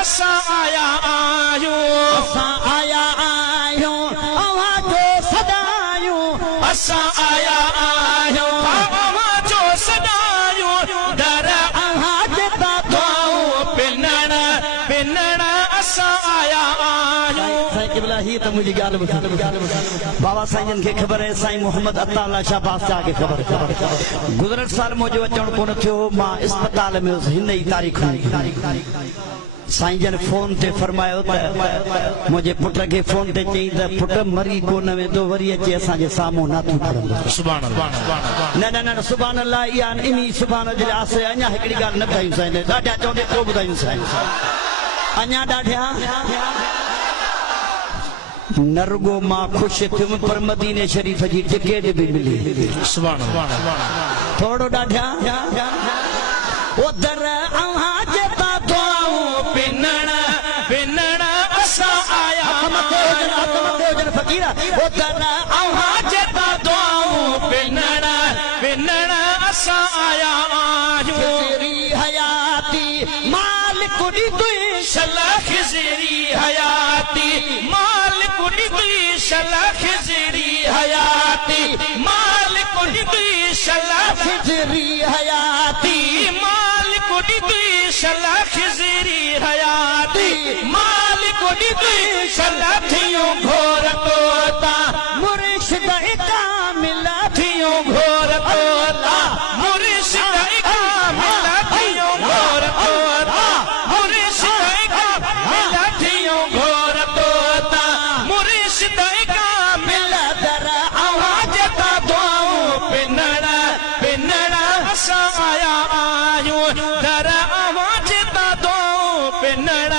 असां आया आहियूं असां आया आहियूं अव्हां जो सदायूं असां आया आहियूं अव्हां जो सदायूं दर अव्हां जे दुआऊं पिनण पिनण असां आया आहियूं साईं क़िबला ही त मुंहिंजी ॻाल्हि ॿुधो बाबा साईं खे ख़बर आहे साईं मोहम्मद अता शाह बादशाह खे ख़बर गुज़िरियल साल मुंहिंजो अचणु कोन थियो मां इस्पताल में हुउसि हिन ई तारीख़ साईं जन फोन ते फरमायो त मुंहिंजे पुट खे फोन ते चई त पुट मरी कोन वेंदो वरी अचे असांजे साम्हूं नाथू खणंदो सुभान अल्लाह न न न सुभान अल्लाह इहा इन सुभान जे आसे अञा हिकिड़ी ॻाल्हि न ॿुधायूं साईं ॾाढा चवंदे पोइ ॿुधायूं साईं अञा ॾाढा न रुगो मां ख़ुशि थियुमि पर मदीने शरीफ़ जी टिकेट बि मिली सुभान अल्लाह थोरो ॾाढा उधर अव्हां जे दुआऊं पिनण पिनण असां आया आहियूं फ़क़ीर उधर अव्हां जे दुआऊं पिनण पिनण असां आया आहियूं खिज़री हयाती मालिक ॾितई शला खिज़री हयाती मालिक ॾितई शला खिज़री हयाती मालिक ॾितई शला खिज़री हयाती मालिक ॾितई शला खिज़री हयाती मालिक ॾितई शला थियूं घोर तोता मुर्शिद कामिल थियूं घोर तोता मुर्शिद कामिल थियूं घोर तोता मुर्शिद कामिल थियूं घोर तोता मुर्शिद कामिल दर अव्हां जे दुआऊं पिनण पिनण असां आया आहियूं दर अव्हां जे दुआऊं पिनण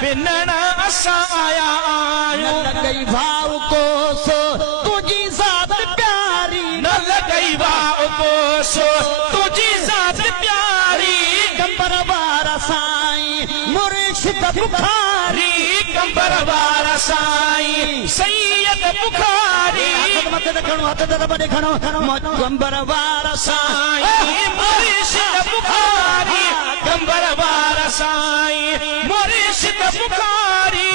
पिनण असां आया आहियूं न लॻई भाव कोसो तुंहिंजी ज़ात प्यारी न लॻई वाह कोसो तुंहिंजी ज़ात प्यारी कंबर वारा साईं मुर्शिद बुखारी कंबर वारा साईं सैयद बुखारी मत खणो हथ ते बड़े खणो कंबर वारा साईं मुर्शिद बुखारी कंबर वारा साईं मुर्शिद बुखारी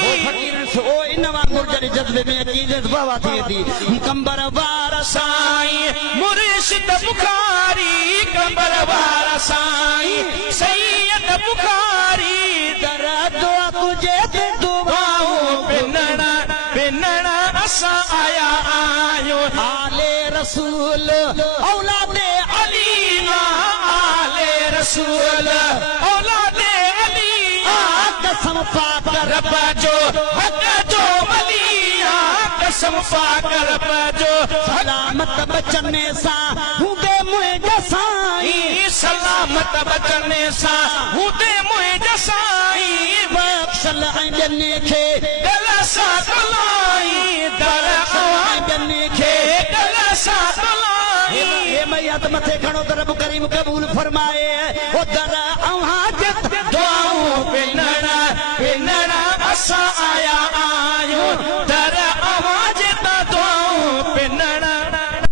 ओ इन वांगुर जॾहिं जज़्बे में अची बाबा थी वेंदी कंबर वारा साईं मुर्शिद बुखारी कंबर वारा साईं सैयद बुखारी दर दुआ तुझे ते दुआऊं पिनण पिनण असां आया आहियूं आले रसूल औलादे अली आले रसूल औलादे अली कसम पाक रब जो हक़ जो वली कसम पाक रब जो सलामत बचने सां हूंदे मुंहिंजा साईं सलामत बचने सां हूंदे मुंहिंजा साईं बख़्शल ऐं ॼने खे दिल सां तलाई दर अव्हां ॼने खे दिल सां तलाई हे मैया त मथे खणो त रब करीम क़बूल फरमाए ओ दर अव्हां